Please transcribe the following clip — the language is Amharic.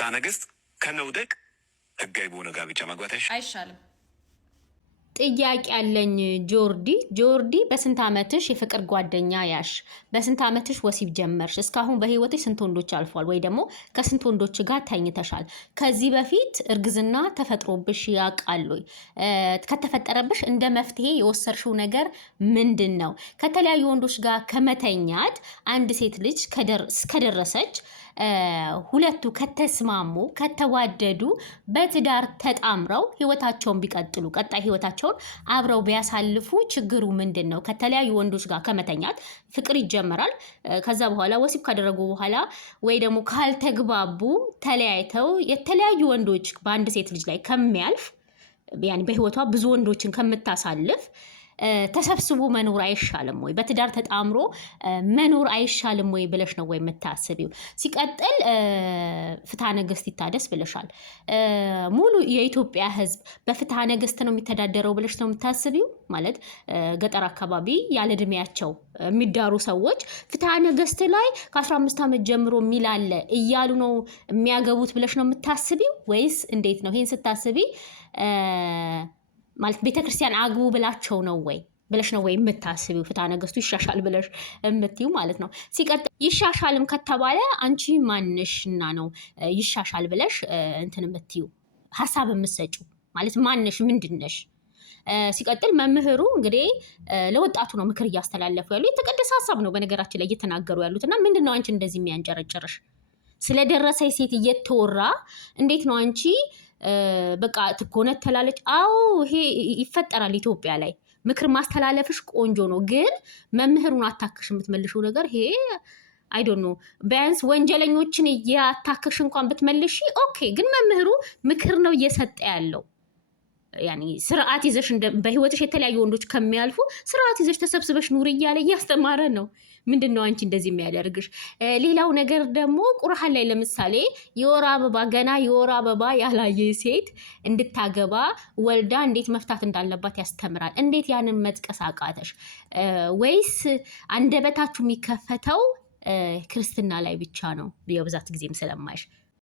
ፍትሐ ነገሥት ከመውደቅ ህጋዊ በሆነ ጋብቻ ማግባት አይሻልም? ጥያቄ ያለኝ ጆርዲ በስንት ዓመትሽ የፍቅር ጓደኛ ያሽ? በስንት ዓመትሽ ወሲብ ጀመርሽ? እስካሁን በህይወትሽ ስንት ወንዶች አልፏል? ወይ ደግሞ ከስንት ወንዶች ጋር ተኝተሻል? ከዚህ በፊት እርግዝና ተፈጥሮብሽ ያውቃል ወይ? ከተፈጠረብሽ እንደ መፍትሄ የወሰድሽው ነገር ምንድን ነው? ከተለያዩ ወንዶች ጋር ከመተኛት አንድ ሴት ልጅ ከደረሰች ሁለቱ ከተስማሙ ከተዋደዱ በትዳር ተጣምረው ህይወታቸውን ቢቀጥሉ ቀጣይ ህይወታቸውን አብረው ቢያሳልፉ ችግሩ ምንድን ነው? ከተለያዩ ወንዶች ጋር ከመተኛት ፍቅር ይጀመራል። ከዛ በኋላ ወሲብ ካደረጉ በኋላ ወይ ደግሞ ካልተግባቡ ተለያይተው የተለያዩ ወንዶች በአንድ ሴት ልጅ ላይ ከሚያልፍ ያኔ በህይወቷ ብዙ ወንዶችን ከምታሳልፍ ተሰብስቦ መኖር አይሻልም ወይ? በትዳር ተጣምሮ መኖር አይሻልም ወይ ብለሽ ነው ወይ የምታስቢው? ሲቀጥል ፍትሐ ነገሥት ይታደስ ብለሻል። ሙሉ የኢትዮጵያ ህዝብ በፍትሐ ነገሥት ነው የሚተዳደረው ብለሽ ነው የምታስቢው? ማለት ገጠር አካባቢ ያለ እድሜያቸው የሚዳሩ ሰዎች ፍትሐ ነገሥት ላይ ከ15 ዓመት ጀምሮ የሚላለ እያሉ ነው የሚያገቡት ብለሽ ነው የምታስቢው? ወይስ እንዴት ነው? ይሄን ስታስቢ ማለት ቤተክርስቲያን አግቡ ብላቸው ነው ወይ ብለሽ ነው ወይ የምታስቢው? ፍትሐ ነገሥቱ ይሻሻል ብለሽ የምትዩ ማለት ነው። ሲቀጥል ይሻሻልም ከተባለ አንቺ ማንሽና ነው ይሻሻል ብለሽ እንትን የምትዩ ሀሳብ የምትሰጪው? ማለት ማንሽ ምንድነሽ? ሲቀጥል መምህሩ እንግዲህ ለወጣቱ ነው ምክር እያስተላለፉ ያሉ። የተቀደሰ ሀሳብ ነው በነገራችን ላይ እየተናገሩ ያሉት እና ምንድነው አንቺ እንደዚህ የሚያንጨረጭርሽ? ስለደረሰ ሴት እየተወራ እንዴት ነው አንቺ በቃ ትኮነተላለች? አዎ ይሄ ይፈጠራል ኢትዮጵያ ላይ። ምክር ማስተላለፍሽ ቆንጆ ነው፣ ግን መምህሩን አታክሽ የምትመልሽው ነገር ይሄ አይ ዶንት ኖ። ቢያንስ ወንጀለኞችን እያታክሽ እንኳን ብትመልሺ ኦኬ፣ ግን መምህሩ ምክር ነው እየሰጠ ያለው። ያኒ ስርዓት ይዘሽ በህይወትሽ የተለያዩ ወንዶች ከሚያልፉ ስርዓት ይዘሽ ተሰብስበሽ ኑር እያለ እያስተማረ ነው። ምንድነው አንቺ እንደዚህ የሚያደርግሽ? ሌላው ነገር ደግሞ ቁርአን ላይ ለምሳሌ የወር አበባ ገና የወር አበባ ያላየ ሴት እንድታገባ ወልዳ እንዴት መፍታት እንዳለባት ያስተምራል። እንዴት ያንን መጥቀስ አቃተሽ? ወይስ አንደበታችሁ የሚከፈተው ክርስትና ላይ ብቻ ነው? የብዛት ጊዜም ስለማይሽ